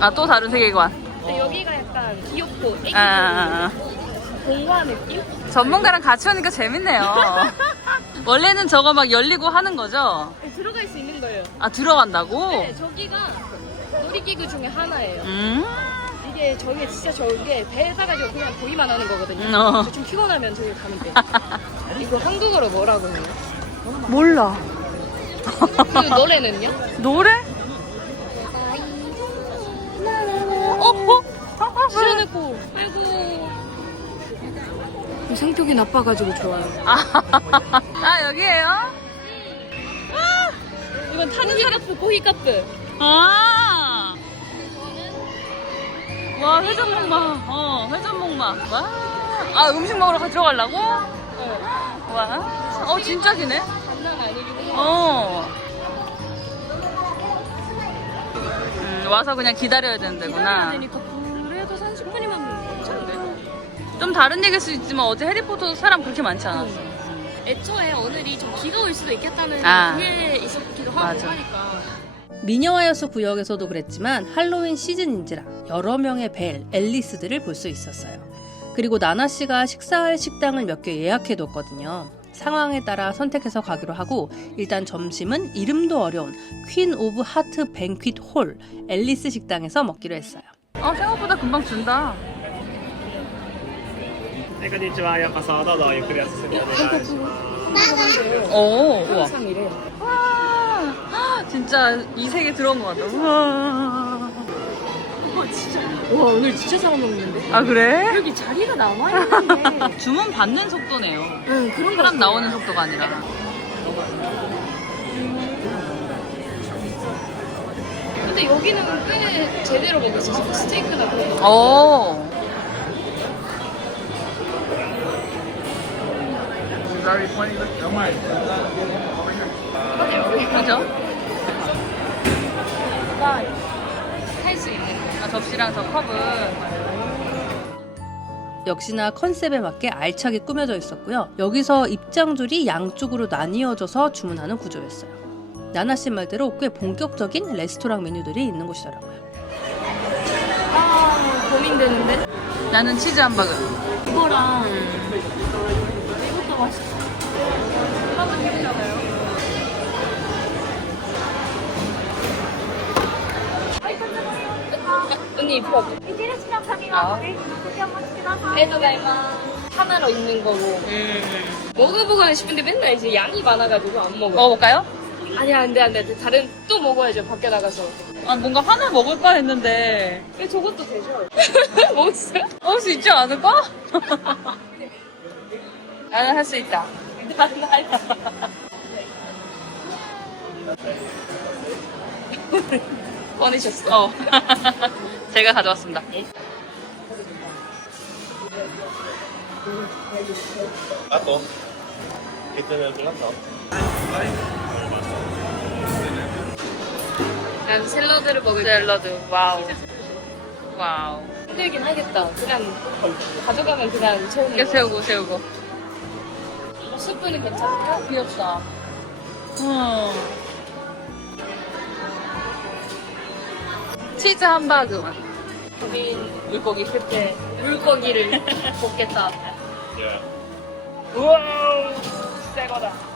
아 또 다른 세계관. 근데 여기가 약간 귀엽고 애기 아, 아, 아. 동화 느낌? 전문가랑 같이 오니까 재밌네요. 원래는 저거 막 열리고 하는 거죠? 네, 들어갈 수 있는 거예요. 아 들어간다고? 네, 저기가 놀이기구 중에 하나예요. 음. 이게 저게 진짜 좋은 게 배에 타가지고 그냥 보기만 하는 거거든요. 음, 어. 좀 피곤하면 저기 가면 돼. 이거 한국어로 뭐라고 해요? 몰라. 그 노래는요? 노래? 시원했고 아이고 성격이 나빠가지고 좋아요. 아, 아 여기에요? 이건 타는 사람 고기 카프. 아. 와 회전목마. 어 회전목마. 와. 아 음식 먹으러 가 들어가려고? 네. 와. 어 진짜 기네. 장난. 어. 음, 와서 그냥 기다려야 되는 데구나. 되니까 30분이면 괜찮은데? 좀 다른 얘기일 수 있지만 어제 해리포터 사람 그렇게 많지 않았어. 애초에 오늘이 좀 비가 올 수도 있겠다는 아. 그게 있었기도 하고 맞아. 하니까. 미녀와 여수 구역에서도 그랬지만 할로윈 시즌인지라 여러 명의 벨, 앨리스들을 볼 수 있었어요. 그리고 나나 씨가 식사할 식당을 몇 개 예약해뒀거든요. 상황에 따라 선택해서 가기로 하고 일단 점심은 이름도 어려운 퀸 오브 하트 뱅퀴트 홀 앨리스 식당에서 먹기로 했어요. 어 생각보다 금방 준다. はい、こんにちは。ようこそ。どうぞゆっくりお進みお願いします。 오. 우와. 항상 이래요. 와. 진짜 이 세계 들어온 것 같다. 우와. 와 오늘 진짜 잘 먹는데? 아 그래? 여기 자리가 남아있는데. 주문 받는 속도네요. 응 그런 거 사람 나오는 속도가 아니라. 근데 여기는 꽤 제대로 먹었어. 스테이크나 그런 거. 오. 그죠? 할수 있는 거. 아, 접시랑 저 컵은 역시나 컨셉에 맞게 알차게 꾸며져 있었고요. 여기서 입장줄이 양쪽으로 나뉘어져서 주문하는 구조였어요. 나나 씨 말대로 꽤 본격적인 레스토랑 메뉴들이 있는 곳이더라고요. 아 고민되는데? 나는 치즈 함버거. 이거랑 이것도 맛있어. 맛도 기쁘잖아요. 언니 입고 왔어. 이제는 신랑 사기가 네. 고기 한번 시켜서. 에도 말만. 하나로 있는 거고. 음, 음. 먹어보고 싶은데 맨날 이제 양이 많아가지고 안 먹어. 먹어볼까요? 아니야 안돼 안돼 다른 또 먹어야죠 밖에 나가서 아 뭔가 하나 먹을 까 했는데 근데 저것도 되죠 먹을 수 먹을 수 있지 않을까? 나는 할 수 있다 나는 할 꺼내셨어 어. 제가 가져왔습니다 Gato. ¿Qué te? 난 샐러드를 먹을 때 샐러드, 와우. 와우. 힘들긴 하겠다. 그냥 가져가면 그냥 채우는 거. 세우고, 세우고. 스프는 괜찮아요? 귀엽다. 어. 치즈 함바그만. 우린 물고기 그때 물고기를 볶겠다. 예. 우와, 새 거다.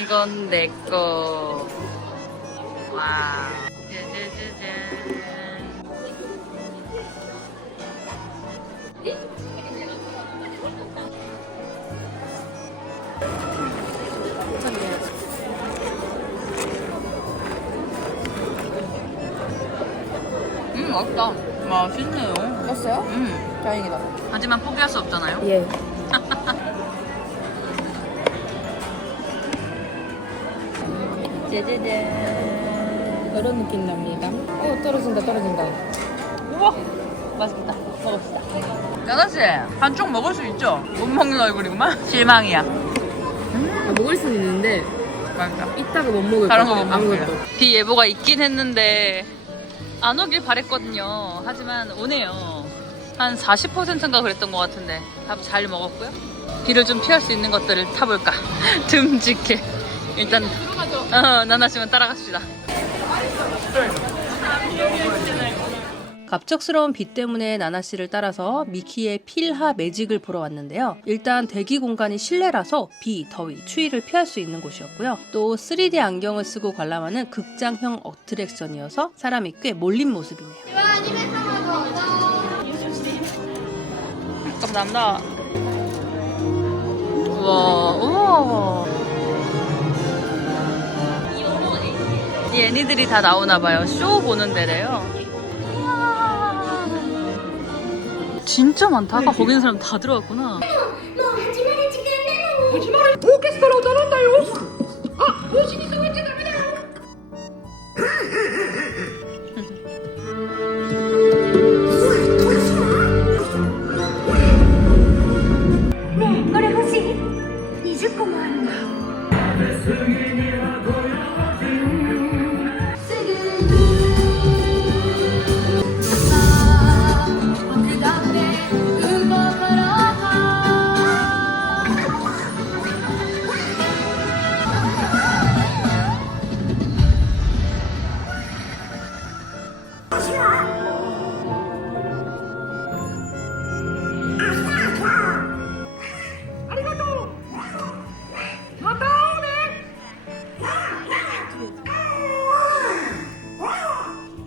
이건 내 거. 와. 짜자자잔. 음, 맛있다. 맛있네요. 먹었어요? 음. 다행이다. 하지만 포기할 수 없잖아요. 예. 짜자잔. 이런 느낌 납니다. 어, 떨어진다, 떨어진다. 우와! 맛있겠다. 먹읍시다. 연아씨 한쪽 먹을 수 있죠? 못 먹는 얼굴이구만. 실망이야. 아, 먹을 수는 있는데, 맛있다 이따가 못 먹을 다른 거 못. 먹어요 비 예보가 있긴 했는데 안 오길 바랬거든요. 하지만 오네요. 한 40%인가 그랬던 것 같은데. 밥 잘 먹었고요. 비를 좀 피할 수 있는 것들을 타볼까? 듬직해 일단 어, 나나씨만 따라갑시다 갑작스러운 비 때문에 나나 씨를 따라서 미키의 필하 매직을 보러 왔는데요. 일단 대기 공간이 실내라서 비, 더위, 추위를 피할 수 있는 곳이었고요. 또 3D 안경을 쓰고 관람하는 극장형 어트랙션이어서 사람이 꽤 몰린 모습이네요. 감사합니다 우와 우와 이 애니들이 다 나오나 봐요. 쇼 보는 데래요. 진짜 많다. 아까 거기 있는 사람 다 들어갔구나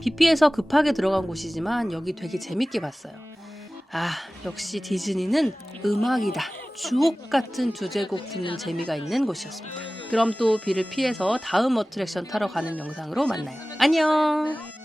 비 피해서 급하게 들어간 곳이지만 여기 되게 재밌게 봤어요. 아, 역시 디즈니는 음악이다. 주옥 같은 주제곡 듣는 재미가 있는 곳이었습니다. 그럼 또 비를 피해서 다음 어트랙션 타러 가는 영상으로 만나요. 안녕!